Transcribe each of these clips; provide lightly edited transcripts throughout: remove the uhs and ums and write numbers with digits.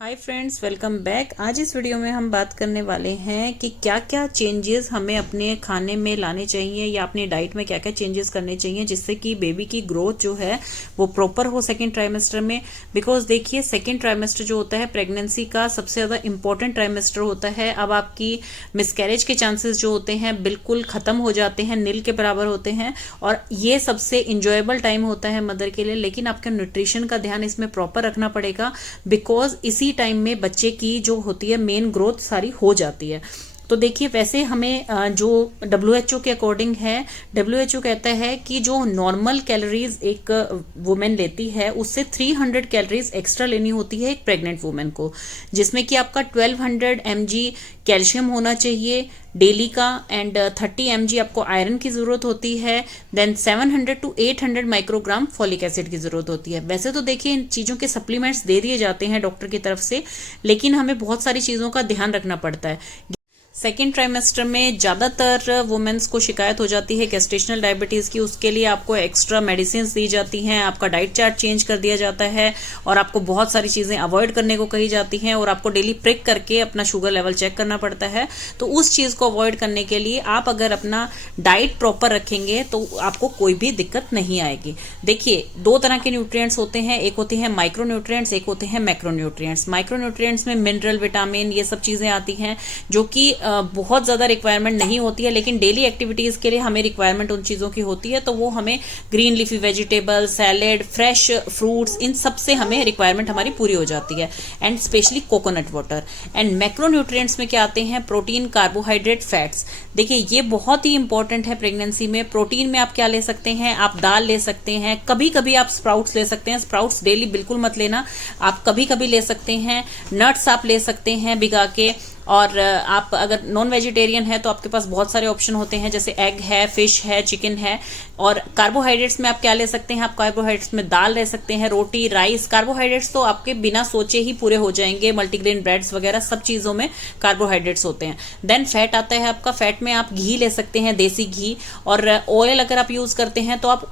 Hi friends, welcome back. आज इस video में हम बात करने वाले हैं कि क्या क्या चेंजेस हमें अपने खाने में लाने चाहिए या अपनी डाइट में क्या क्या चेंजेस करने चाहिए जिससे कि बेबी की ग्रोथ जो है वो प्रॉपर हो सेकेंड ट्राइमेस्टर में। बिकॉज देखिए, सेकेंड ट्राइमेस्टर जो होता है प्रेगनेंसी का सबसे ज़्यादा इंपॉर्टेंट ट्राइमेस्टर होता है। अब आपकी मिसकैरेज के चांसेस जो होते हैं बिल्कुल ख़त्म हो जाते हैं, नील के बराबर होते हैं और ये सबसे इंजॉयबल टाइम होता है मदर के लिए। लेकिन आपका न्यूट्रिशन का ध्यान इसमें प्रॉपर रखना पड़ेगा बिकॉज इसी टाइम में बच्चे की जो होती है मेन ग्रोथ सारी हो जाती है। तो देखिए, वैसे हमें जो WHO के अकॉर्डिंग है, WHO कहता है कि जो नॉर्मल कैलोरीज एक वुमेन लेती है उससे 300 कैलोरीज एक्स्ट्रा लेनी होती है एक प्रेग्नेंट वुमेन को, जिसमें कि आपका 1200 mg कैल्शियम होना चाहिए डेली का एंड 30 mg आपको आयरन की जरूरत होती है। Then 700 to 800 microgram folic acid की जरूरत होती है। वैसे तो देखिए, इन चीज़ों के सप्लीमेंट्स दे दिए जाते हैं डॉक्टर की तरफ से, लेकिन हमें बहुत सारी चीज़ों का ध्यान रखना पड़ता है। सेकेंड ट्राइमेस्टर में ज़्यादातर वुमेन्स को शिकायत हो जाती है गेस्टेशनल डायबिटीज़ की। उसके लिए आपको एक्स्ट्रा मेडिसिन दी जाती हैं, आपका डाइट चार्ट चेंज कर दिया जाता है और आपको बहुत सारी चीज़ें अवॉइड करने को कही जाती हैं और आपको डेली प्रिक करके अपना शुगर लेवल चेक करना पड़ता है। तो उस चीज़ को अवॉइड करने के लिए आप अगर अपना डाइट प्रॉपर रखेंगे तो आपको कोई भी दिक्कत नहीं आएगी। देखिए, दो तरह के न्यूट्रिएंट्स होते हैं, एक होते हैं माइक्रो न्यूट्रिएंट्स, एक होते हैं मैक्रो न्यूट्रिएंट्स। माइक्रो न्यूट्रिएंट्स में मिनरल, विटामिन, ये सब चीज़ें आती हैं जो कि बहुत ज़्यादा रिक्वायरमेंट नहीं होती है, लेकिन डेली एक्टिविटीज़ के लिए हमें रिक्वायरमेंट उन चीज़ों की होती है। तो वो हमें green leafy vegetable, salad, fresh fruits, इन सब से हमें रिक्वायरमेंट हमारी पूरी हो जाती है and specially coconut water. And macronutrients में क्या आते हैं? Protein, carbohydrate, fats. देखिए, ये बहुत ही इंपॉर्टेंट है प्रेगनेंसी में। प्रोटीन में आप क्या ले सकते हैं? आप दाल ले सकते हैं, कभी कभी आप स्प्राउट्स ले सकते हैं। स्प्राउट्स डेली बिल्कुल मत लेना, आप कभी कभी ले सकते हैं। नट्स आप ले सकते हैं भिगा के। और आप अगर नॉन वेजिटेरियन है तो आपके पास बहुत सारे ऑप्शन होते हैं, जैसे एग है, फिश है, चिकन है। और कार्बोहाइड्रेट्स में आप क्या ले सकते हैं? आप कार्बोहाइड्रेट्स में दाल ले सकते हैं, रोटी, राइस। कार्बोहाइड्रेट्स तो आपके बिना सोचे ही पूरे हो जाएंगे, मल्टीग्रेन ब्रेड्स वगैरह सब चीज़ों में कार्बोहाइड्रेट्स होते हैं। देन फैट आता है आपका। फैट में आप घी ले सकते हैं, देसी घी। और ऑयल अगर आप यूज़ करते हैं तो आप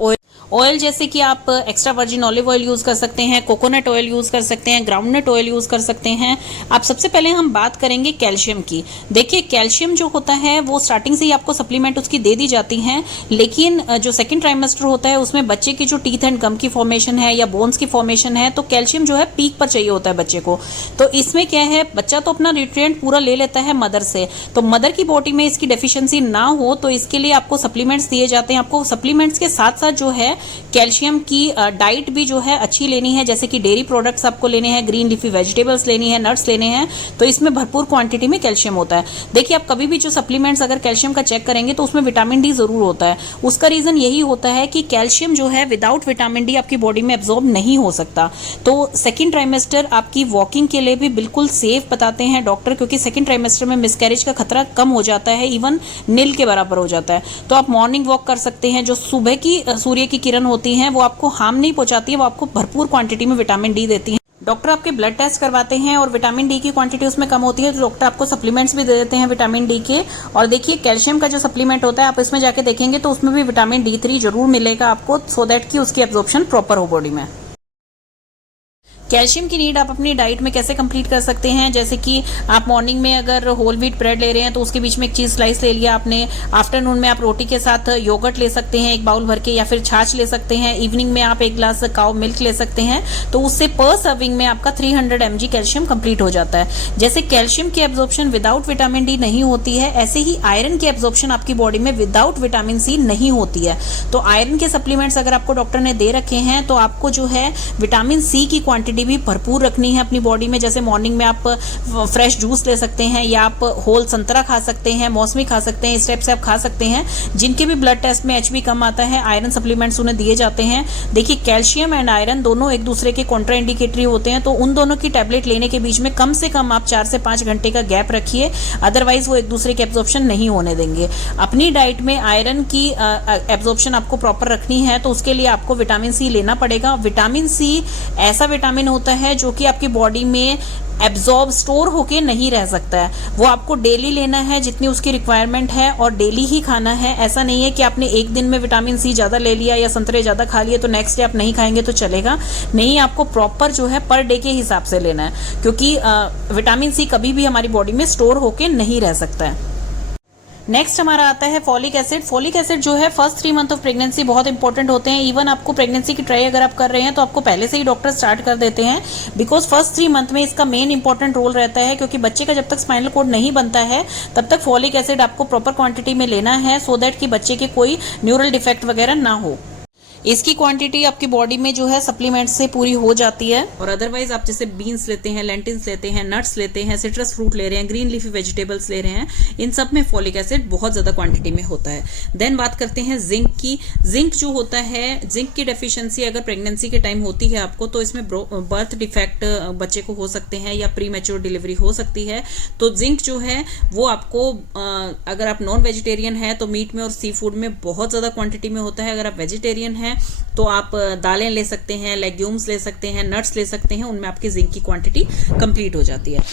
ऑयल जैसे कि आप extra virgin olive oil use कर सकते हैं, कोकोनट ऑयल यूज़ कर सकते हैं, ग्राउंडनट ऑयल यूज़ कर सकते हैं। अब सबसे पहले हम बात करेंगे कैल्शियम की। देखिए, कैल्शियम जो होता है वो स्टार्टिंग से ही आपको सप्लीमेंट उसकी दे दी जाती हैं, लेकिन जो सेकेंड ट्राइमेस्टर होता है उसमें बच्चे की जो टीथ एंड गम की फॉर्मेशन है या बोन्स की फॉर्मेशन है, तो कैल्शियम जो है पीक पर चाहिए होता है बच्चे को। तो इसमें क्या है, बच्चा तो अपना न्यूट्रिएंट पूरा ले लेता है मदर से, तो मदर की बॉडी में इसकी डेफिशिएंसी ना हो तो इसके लिए आपको सप्लीमेंट्स दिए जाते हैं। आपको सप्लीमेंट्स के साथ साथ जो है कैल्शियम की डाइट भी जो है अच्छी लेनी है, जैसे कि डेयरी प्रोडक्ट्स आपको लेने हैं, ग्रीन लीफी वेजिटेबल्स लेनी है, नट्स लेने हैं, तो इसमें भरपूर क्वांटिटी में कैल्शियम होता है। देखिए, आप कभी भी जो सप्लीमेंट्स अगर कैल्शियम का चेक करेंगे तो उसमें विटामिन डी जरूर होता है। उसका रीजन यही होता है कि कैल्शियम जो है विदाउट विटामिन डी आपकी बॉडी में एब्जॉर्ब नहीं हो सकता। तो सेकेंड ट्राइमेस्टर आपकी वॉकिंग के लिए भी बिल्कुल सेफ बताते हैं डॉक्टर, क्योंकि सेकेंड ट्राइमेस्टर में मिसकैरेज का खतरा कम हो जाता है, इवन नील के बराबर हो जाता है। तो आप मॉर्निंग वॉक कर सकते हैं। जो सुबह की सूर्य की किरण होती हैं वो आपको हार्म नहीं पहुंचाती है, वो आपको भरपूर क्वांटिटी में विटामिन डी देती है। डॉक्टर आपके ब्लड टेस्ट करवाते हैं और विटामिन डी की क्वांटिटी उसमें कम होती है तो डॉक्टर आपको सप्लीमेंट्स भी दे देते हैं विटामिन डी के। और देखिए, कैल्शियम का जो सप्लीमेंट होता है आप इसमें जाके देखेंगे तो उसमें भी विटामिन D3 जरूर मिलेगा आपको, सो दैट कि उसकी एब्जॉर्प्शन प्रॉपर हो बॉडी में। कैल्शियम की नीड आप अपनी डाइट में कैसे कंप्लीट कर सकते हैं? जैसे कि आप मॉर्निंग में अगर होल व्हीट ब्रेड ले रहे हैं तो उसके बीच में एक चीज़ स्लाइस ले लिया आपने। आफ्टरनून में आप रोटी के साथ योगर्ट ले सकते हैं एक बाउल भर के, या फिर छाछ ले सकते हैं। इवनिंग में आप एक ग्लास काउ मिल्क ले सकते हैं। तो उससे पर सर्विंग में आपका 300 mg कैल्शियम कंप्लीट हो जाता है। जैसे कैल्शियम की एब्जॉर्प्शन विदाउट विटामिन डी नहीं होती है, ऐसे ही आयरन की एब्जॉर्प्शन आपकी बॉडी में विदाउट विटामिन सी नहीं होती है। तो आयरन के सप्लीमेंट्स अगर आपको डॉक्टर ने दे रखे हैं तो आपको जो है विटामिन सी की क्वांटिटी भी भरपूर रखनी है अपनी बॉडी में। जैसे मॉर्निंग में आप फ्रेश जूस ले सकते हैं, या आप होल संतरा खा सकते हैं, मौसमी खा सकते हैं। इस टाइप से आप खा सकते हैं। जिनके भी ब्लड टेस्ट में HB कम आता है, आयरन सप्लीमेंट्स उन्हें दिए जाते हैं। देखिए, कैल्शियम एंड आयरन दोनों एक दूसरे के कॉन्ट्रा इंडिकेटरी होते हैं, तो उन दोनों की टैबलेट लेने के बीच में कम से कम आप 4 से 5 घंटे का गैप रखिए, अदरवाइज वो एक दूसरे के एब्जॉर्प्शन नहीं होने देंगे। अपनी डाइट में आयरन की एब्जॉर्प्शन आपको प्रॉपर रखनी है तो उसके लिए आपको विटामिन सी लेना पड़ेगा। विटामिन सी ऐसा विटामिन विटामिन होता है जो कि आपकी बॉडी में एब्जॉर्ब स्टोर होके नहीं रह सकता है, वो आपको डेली लेना है जितनी उसकी रिक्वायरमेंट है और डेली ही खाना है। ऐसा नहीं है कि आपने एक दिन में विटामिन सी ज़्यादा ले लिया या संतरे ज़्यादा खा लिए तो नेक्स्ट डे आप नहीं खाएंगे तो चलेगा, नहीं, आपको प्रॉपर जो है पर डे के हिसाब से लेना है, क्योंकि विटामिन सी कभी भी हमारी बॉडी में स्टोर होके नहीं रह सकता है। नेक्स्ट हमारा आता है फॉलिक एसिड। फॉलिक एसिड जो है फर्स्ट 3 मंथ ऑफ प्रेगनेंसी बहुत इंपॉर्टेंट होते हैं। इवन आपको प्रेगनेंसी की ट्राई अगर आप कर रहे हैं तो आपको पहले से ही डॉक्टर स्टार्ट कर देते हैं, बिकॉज फर्स्ट 3 मंथ में इसका मेन इंपॉर्टेंट रोल रहता है, क्योंकि बच्चे का जब तक स्पाइनल कॉर्ड नहीं बनता है तब तक फॉलिक एसिड आपको प्रॉपर क्वांटिटी में लेना है, सो दैट कि बच्चे के कोई न्यूरल डिफेक्ट वगैरह ना हो। इसकी क्वांटिटी आपकी बॉडी में जो है सप्लीमेंट से पूरी हो जाती है। और अदरवाइज आप जैसे बीन्स लेते हैं, लेंटिल्स लेते हैं, नट्स लेते हैं, सिट्रस फ्रूट ले रहे हैं, ग्रीन लीफी वेजिटेबल्स ले रहे हैं, इन सब में फॉलिक एसिड बहुत ज्यादा क्वांटिटी में होता है। देन बात करते हैं जिंक की। जिंक जो होता है, जिंक की डेफिशिएंसी अगर प्रेगनेंसी के टाइम होती है आपको, तो इसमें बर्थ डिफेक्ट बच्चे को हो सकते हैं या प्री मैच्योर डिलीवरी हो सकती है। तो जिंक जो है वो आपको अगर आप नॉन वेजिटेरियन है तो मीट में और सी फूड में बहुत ज्यादा क्वांटिटी में होता है। अगर आप वेजिटेरियन है तो आप दालें ले सकते हैं, लेग्यूम्स ले सकते हैं, नट्स ले सकते हैं, उनमें आपकी जिंक की क्वांटिटी कंप्लीट हो जाती है।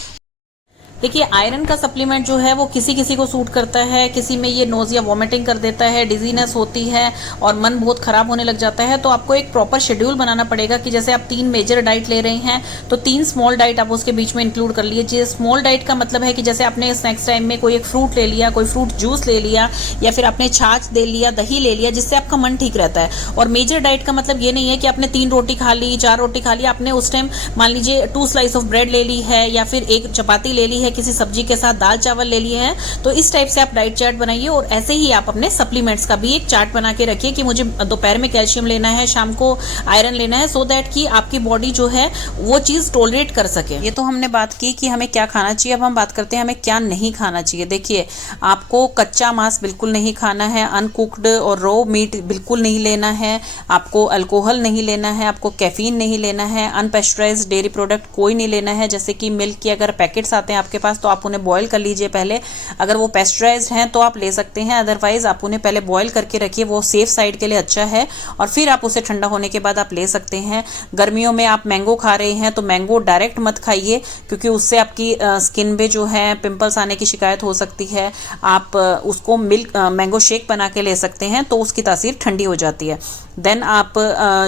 देखिए, आयरन का सप्लीमेंट जो है वो किसी किसी को सूट करता है, किसी में ये नोज़िया वॉमिटिंग कर देता है, डिजीनेस होती है और मन बहुत खराब होने लग जाता है। तो आपको एक प्रॉपर शेड्यूल बनाना पड़ेगा कि जैसे आप 3 मेजर डाइट ले रहे हैं तो 3 स्मॉल डाइट आप उसके बीच में इंक्लूड कर लीजिए। स्मॉल डाइट का मतलब है कि जैसे आपने स्नैक्स टाइम में कोई एक फ्रूट ले लिया, कोई फ्रूट जूस ले लिया, या फिर आपने छाछ ले लिया, दही ले लिया, जिससे आपका मन ठीक रहता है। और मेजर डाइट का मतलब ये नहीं है कि आपने 3 रोटी खा ली, 4 रोटी खा ली, आपने उस टाइम मान लीजिए 2 स्लाइस ऑफ ब्रेड ले ली है या फिर 1 चपाती ले ली है, किसी सब्जी के साथ दाल चावल ले लिए हैं। तो इस टाइप से आप डाइट चार्ट बनाइए और ऐसे ही आप अपने सप्लीमेंट्स का भी एक चार्ट बना के रखिए कि मुझे दोपहर में कैल्शियम लेना है, शाम को आयरन लेना है, सो दैट कि आपकी बॉडी जो है वो चीज टॉलरेट कर सके। ये तो हमने बात की कि हमें क्या खाना चाहिए। अब हम बात करते हैं हमें क्या नहीं खाना चाहिए। देखिए, आपको कच्चा मांस बिल्कुल नहीं खाना है, अनकुक्ड और रॉ मीट बिल्कुल नहीं लेना है, आपको अल्कोहल नहीं लेना है, आपको कैफीन नहीं लेना है, अनपेस्चराइज्ड डेयरी प्रोडक्ट कोई नहीं लेना है। जैसे कि मिल्क के अगर पैकेट्स आते हैं आपके पास तो आप उन्हें बॉयल कर लीजिए पहले, अगर वो पेस्चराइज्ड हैं तो आप ले सकते हैं, अदरवाइज आप उन्हें पहले बॉयल करके रखिए, वो सेफ साइड के लिए अच्छा है, और फिर आप उसे ठंडा होने के बाद आप ले सकते हैं। गर्मियों में आप मैंगो खा रहे हैं तो मैंगो डायरेक्ट मत खाइए, क्योंकि उससे आपकी स्किन पे जो है पिंपल्स आने की शिकायत हो सकती है। आप उसको मैंगो शेक बना के ले सकते हैं तो उसकी तासीर ठंडी हो जाती है। देन आप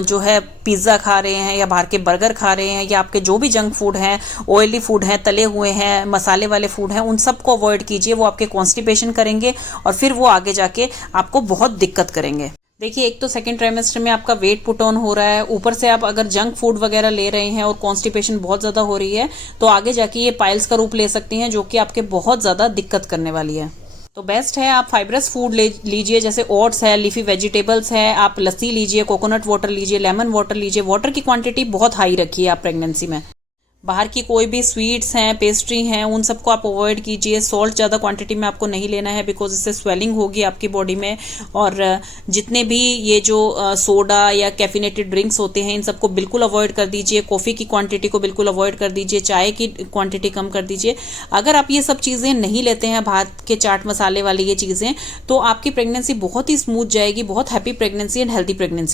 जो है पिज़्ज़ा खा रहे हैं या बाहर के बर्गर खा रहे हैं या आपके जो भी जंक फूड हैं, ऑयली फूड हैं, तले हुए हैं, मसाले वाले फूड हैं, उन सब को अवॉइड कीजिए। वो आपके कॉन्स्टिपेशन करेंगे और फिर वो आगे जाके आपको बहुत दिक्कत करेंगे। देखिए, एक तो सेकंड ट्राइमेस्टर में आपका वेट पुट ऑन हो रहा है, ऊपर से आप अगर जंक फूड वगैरह ले रहे हैं और कॉन्स्टिपेशन बहुत ज़्यादा हो रही है तो आगे जाके ये पाइल्स का रूप ले सकती हैं, जो कि आपके बहुत ज़्यादा दिक्कत करने वाली है। तो बेस्ट है आप फाइब्रस फूड ले लीजिए, जैसे ओट्स है, लीफी वेजिटेबल्स है, आप लस्सी लीजिए, कोकोनट वाटर लीजिए, लेमन वाटर लीजिए। वाटर की क्वांटिटी बहुत हाई रखिए आप प्रेगनेंसी में। बाहर की कोई भी स्वीट्स हैं, पेस्ट्री हैं, उन सबको आप अवॉइड कीजिए। सॉल्ट ज़्यादा क्वांटिटी में आपको नहीं लेना है, बिकॉज इससे स्वेलिंग होगी आपकी बॉडी में। और जितने भी ये जो सोडा या कैफिनेटेड ड्रिंक्स होते हैं इन सबको बिल्कुल अवॉइड कर दीजिए। कॉफ़ी की क्वांटिटी को बिल्कुल अवॉइड कर दीजिए, चाय की क्वांटिटी कम कर दीजिए। अगर आप ये सब चीज़ें नहीं लेते हैं, भात के चाट मसाले वाली ये चीज़ें, तो आपकी प्रेगनेंसी बहुत ही स्मूथ जाएगी, बहुत happy pregnancy and healthy pregnancy.